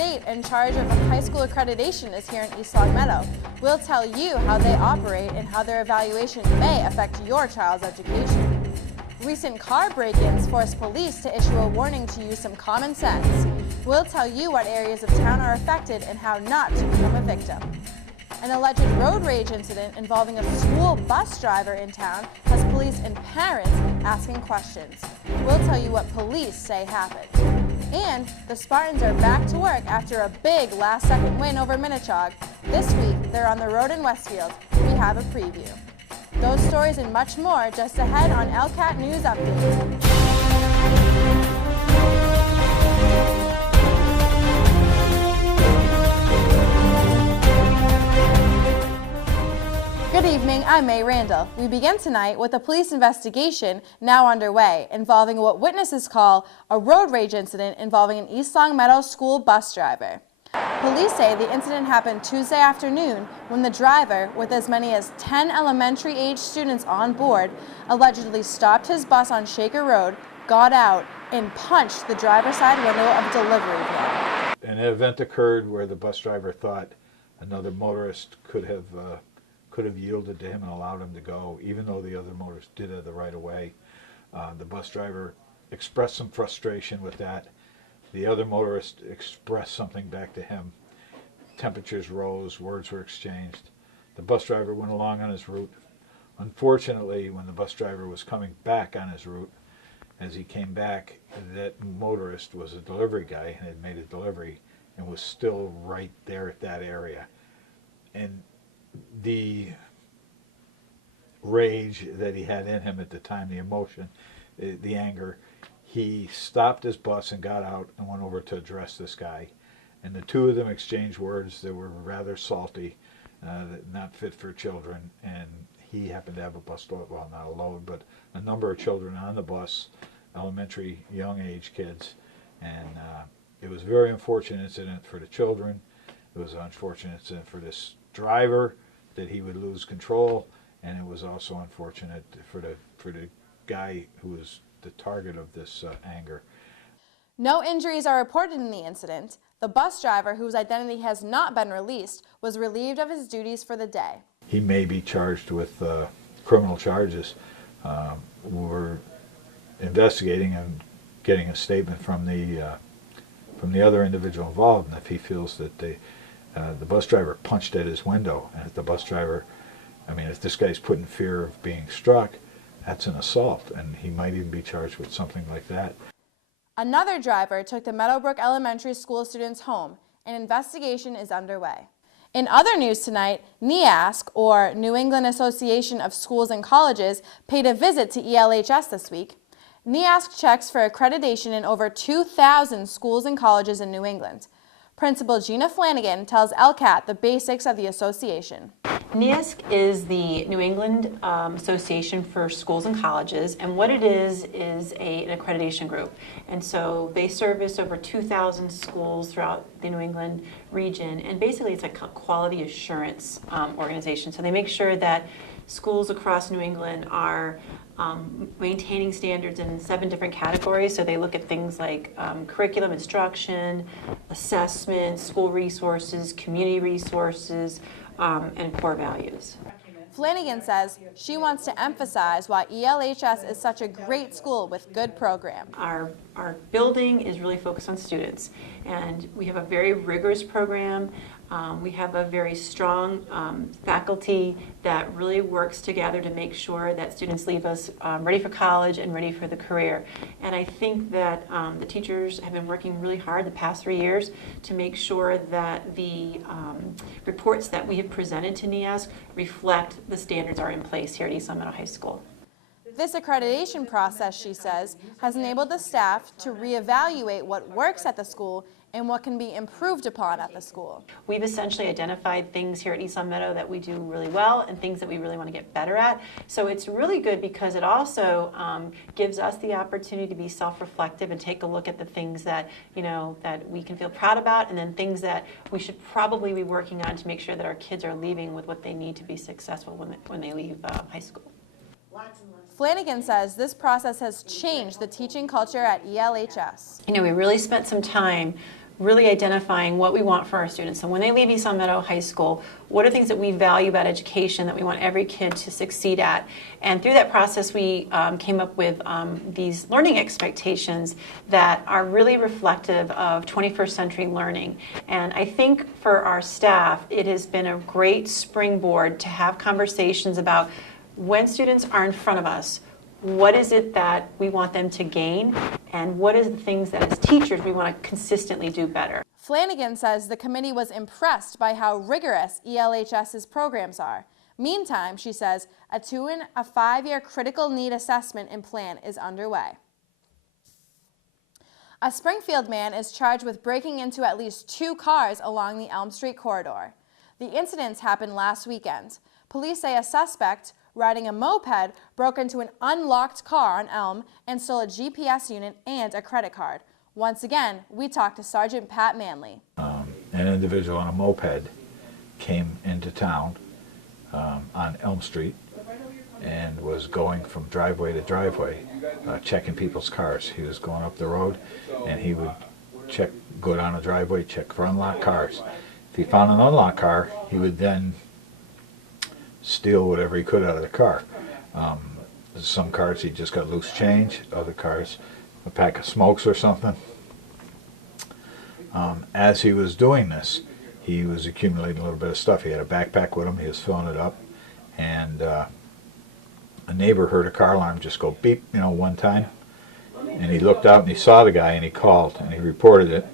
state in charge of high school accreditation is here in East Longmeadow. We'll tell you how they operate and how their evaluation may affect your child's education. Recent car break-ins forced police to issue a warning to use some common sense. We'll tell you what areas of town are affected and how not to become a victim. An alleged road rage incident involving a school bus driver in town has police and parents asking questions. We'll tell you what police say happened. And the Spartans are back to work after a big last-second win over Minnechaug. This week, they're on the road in Westfield. We have a preview. Those stories and much more just ahead on ELCATNews Update. Good evening, I'm May Randall. We begin tonight with a police investigation now underway involving what witnesses call a road rage incident involving an East Longmeadow school bus driver. Police say the incident happened Tuesday afternoon when the driver, with as many as 10 elementary-age students on board, allegedly stopped his bus on Shaker Road, got out, and punched the driver's side window of a delivery van. An event occurred where the bus driver thought another motorist could have yielded to him and allowed him to go, even though the other motorist did have the right of way. The bus driver expressed some frustration with that. The other motorist expressed something back to him. Temperatures rose, words were exchanged. The bus driver went along on his route. Unfortunately, when the bus driver was coming back on his route, as he came back, that motorist was a delivery guy and had made a delivery and was still right there at that area. And the rage that he had in him at the time, the emotion, the anger, he stopped his bus and got out and went over to address this guy. And the two of them exchanged words that were rather salty, not fit for children. And he happened to have a bus load, well, not a load, but a number of children on the bus, elementary, young age kids. And it was a very unfortunate incident for the children. It was an unfortunate incident for this driver, that he would lose control, and it was also unfortunate for the guy who was the target of this anger. No injuries are reported in the incident. The bus driver, whose identity has not been released, was relieved of his duties for the day. He may be charged with criminal charges. We're investigating and getting a statement from the other individual involved, and if he feels that the bus driver punched at his window, and if the bus driver, if this guy's put in fear of being struck, that's an assault, and he might even be charged with something like that. Another driver took the Meadowbrook Elementary School students home. An investigation is underway. In other news tonight, NEASC, or New England Association of Schools and Colleges, paid a visit to ELHS this week. NEASC checks for accreditation in over 2,000 schools and colleges in New England. Principal Gina Flanagan tells ELCAT the basics of the association. NEASC is the New England Association for Schools and Colleges, and what it is an accreditation group. And so they service over 2,000 schools throughout the New England region, and basically it's a quality assurance organization. So they make sure that schools across New England are maintaining standards in 7 different categories. So they look at things like curriculum instruction, assessment, school resources, community resources, and core values. Flanagan says she wants to emphasize why ELHS is such a great school with good programs. Our building is really focused on students, and we have a very rigorous program. We have a very strong faculty that really works together to make sure that students leave us ready for college and ready for the career. And I think that the teachers have been working really hard the past 3 years to make sure that the reports that we have presented to NEASC reflect the standards are in place here at East Longmeadow High School. This accreditation process, she says, has enabled the staff to reevaluate what works at the school and what can be improved upon at the school. We've essentially identified things here at East Longmeadow that we do really well and things that we really want to get better at. So it's really good because it also gives us the opportunity to be self-reflective and take a look at the things that, that we can feel proud about, and then things that we should probably be working on to make sure that our kids are leaving with what they need to be successful when they leave high school. Flanagan says this process has changed the teaching culture at ELHS. We really spent some time really identifying what we want for our students. So when they leave East Long Meadow High School, what are things that we value about education that we want every kid to succeed at? And through that process, we came up with these learning expectations that are really reflective of 21st century learning. And I think for our staff, it has been a great springboard to have conversations about when students are in front of us, what is it that we want them to gain, and what is the things that as teachers we want to consistently do better. Flanagan says the committee was impressed by how rigorous ELHS's programs are. Meantime, she says, a 2- and 5-year critical need assessment and plan is underway. A Springfield man is charged with breaking into at least 2 cars along the Elm Street corridor. The incidents happened last weekend. Police say a suspect riding a moped broke into an unlocked car on Elm and stole a GPS unit and a credit card. Once again, we talked to Sergeant Pat Manley. An individual on a moped came into town on Elm Street and was going from driveway to driveway, checking people's cars. He was going up the road and he would go down a driveway, check for unlocked cars. If he found an unlocked car, he would then steal whatever he could out of the car. Some cars he just got loose change, other cars a pack of smokes or something. As he was doing this, he was accumulating a little bit of stuff. He had a backpack with him, he was filling it up, and a neighbor heard a car alarm just go beep, one time, and he looked out and he saw the guy and he called and he reported it.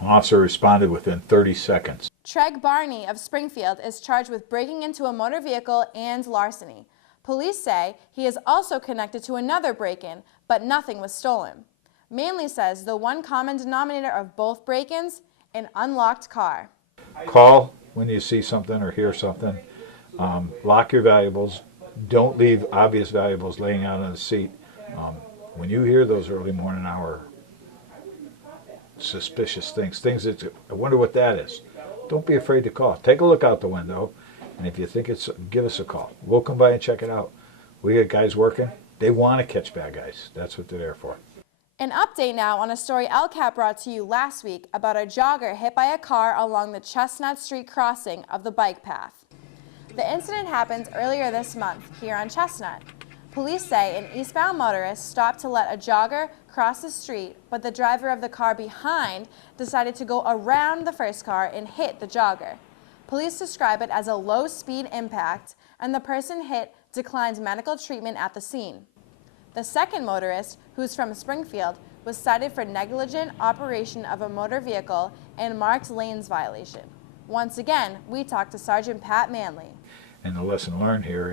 An officer responded within 30 seconds. Treg Barney of Springfield is charged with breaking into a motor vehicle and larceny. Police say he is also connected to another break-in, but nothing was stolen. Manley says the one common denominator of both break-ins, an unlocked car. Call when you see something or hear something. Lock your valuables. Don't leave obvious valuables laying out on the seat. When you hear those early morning hour suspicious things that I wonder what that is, don't be afraid to call. Take a look out the window, and if you think it's, give us a call. We'll come by and check it out. We got guys working. They want to catch bad guys. That's what they're there for. An update now on a story ELCAT brought to you last week about a jogger hit by a car along the Chestnut Street crossing of the bike path. The incident happened earlier this month here on Chestnut. Police say an eastbound motorist stopped to let a jogger cross the street, but the driver of the car behind decided to go around the first car and hit the jogger. Police describe it as a low-speed impact, and the person hit declined medical treatment at the scene. The second motorist, who's from Springfield, was cited for negligent operation of a motor vehicle and marked lanes violation. Once again, we talked to Sergeant Pat Manley. And the lesson learned here,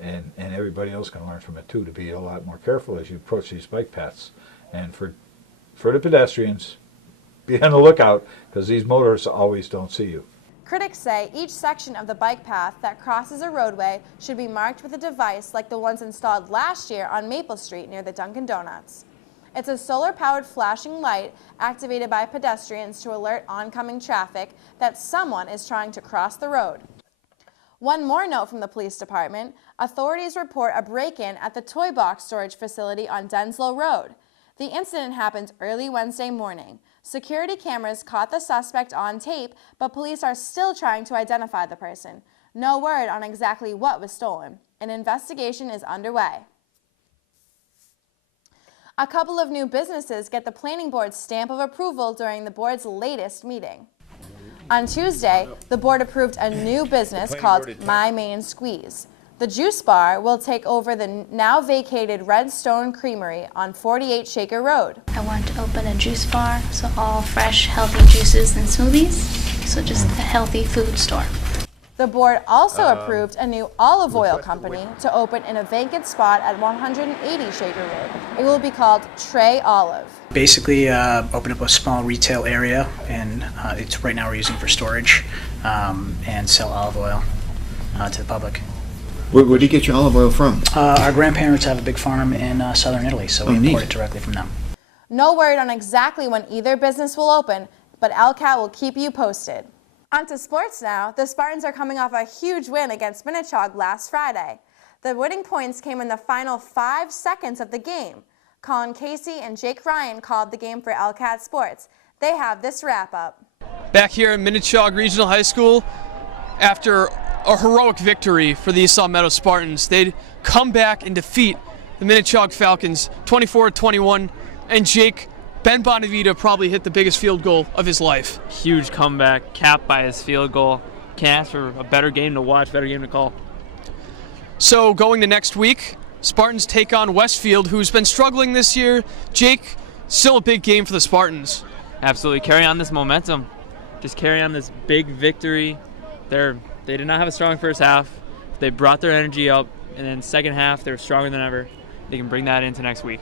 and everybody else can learn from it too, to be a lot more careful as you approach these bike paths. And for the pedestrians, be on the lookout, because these motorists always don't see you. Critics say each section of the bike path that crosses a roadway should be marked with a device like the ones installed last year on Maple Street near the Dunkin' Donuts. It's a solar-powered flashing light activated by pedestrians to alert oncoming traffic that someone is trying to cross the road. One more note from the police department. Authorities report a break-in at the Toy Box storage facility on Denslow Road. The incident happened early Wednesday morning. Security cameras caught the suspect on tape, but police are still trying to identify the person. No word on exactly what was stolen. An investigation is underway. A couple of new businesses get the planning board's stamp of approval during the board's latest meeting. On Tuesday, the board approved a new business called My Main Squeeze. The juice bar will take over the now vacated Red Stone Creamery on 48 Shaker Road. I want to open a juice bar, so all fresh, healthy juices and smoothies. So just a healthy food store. The board also approved a new olive oil company to open in a vacant spot at 180 Shaker Road. It will be called Trey Olive. Basically, open up a small retail area, and it's right now we're using for storage, and sell olive oil to the public. Where do you get your olive oil from? Our grandparents have a big farm in southern Italy, so we import it directly from them. No word on exactly when either business will open, but ELCAT will keep you posted. On to sports now. The Spartans are coming off a huge win against Minnetonka last Friday. The winning points came in the final 5 seconds of the game. Colin Casey and Jake Ryan called the game for ELCAT Sports. They have this wrap-up. Back here at Minnechaug Regional High School, after a heroic victory for the East Long Meadow Spartans, they'd come back and defeat the Minnechaug Falcons 24-21, and Jake, Ben Bonavita probably hit the biggest field goal of his life. Huge comeback, capped by his field goal. Can't ask for a better game to watch, better game to call. So going to next week, Spartans take on Westfield, who's been struggling this year. Jake, still a big game for the Spartans. Absolutely, carry on this momentum. Just carry on this big victory. They did not have a strong first half. They brought their energy up, and then second half, they're stronger than ever. They can bring that into next week.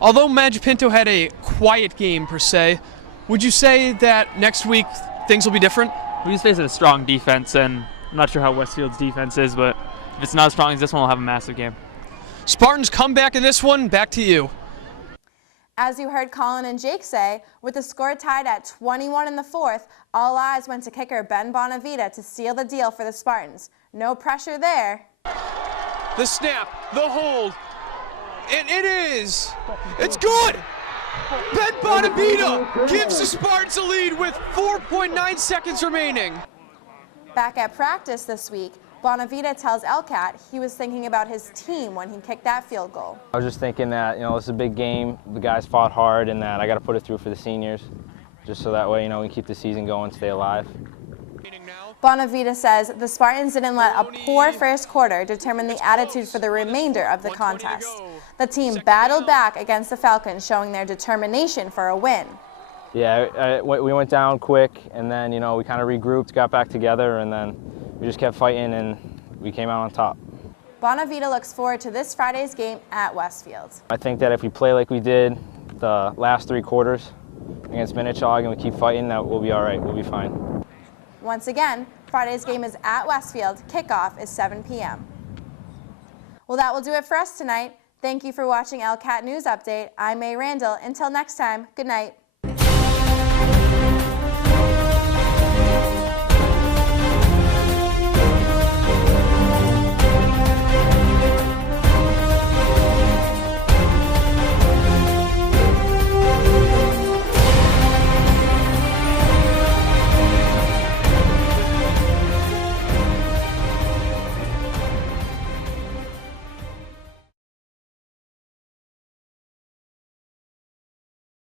Although Madge Pinto had a quiet game per se, would you say that next week things will be different? We just faced a strong defense, and I'm not sure how Westfield's defense is, but if it's not as strong as this one, we'll have a massive game. Spartans come back in this one. Back to you. As you heard Colin and Jake say, with the score tied at 21 in the fourth, all eyes went to kicker Ben Bonavita to seal the deal for the Spartans. No pressure there. The snap, the hold, and it is. It's good. Ben Bonavita gives the Spartans a lead with 4.9 seconds remaining. Back at practice this week, Bonavita tells ELCAT he was thinking about his team when he kicked that field goal. I was just thinking that, this is a big game. The guys fought hard, and that I got to put it through for the seniors, just so that way, we can keep the season going, stay alive. Bonavita says the Spartans didn't let a poor first quarter determine the attitude for the remainder of the contest. The team battled back against the Falcons, showing their determination for a win. Yeah, we went down quick, and then, we kind of regrouped, got back together, and then we just kept fighting, and we came out on top. Bonavita looks forward to this Friday's game at Westfield. I think that if we play like we did the last 3 quarters against Minnechaug and we keep fighting, that we'll be all right, we'll be fine. Once again, Friday's game is at Westfield. Kickoff is 7 p.m. Well, that will do it for us tonight. Thank you for watching ELCAT News Update. I'm May Randall. Until next time, good night.